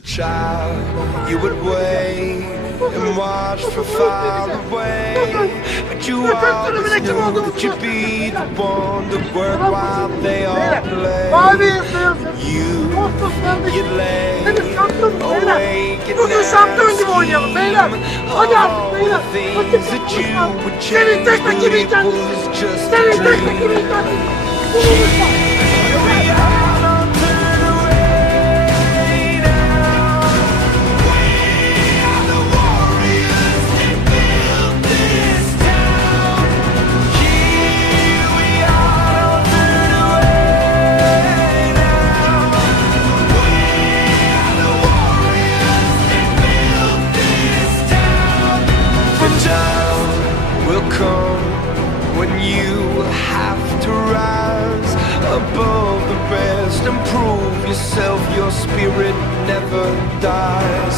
child, you would wait and watch from far away. But you always knew that you'd be the one to work while they all play. You, Dostum kardeşim. you lay awake at night. All the things that you would change, rakibin it was just a dream. You have to rise above the rest and prove yourself. Your spirit never dies.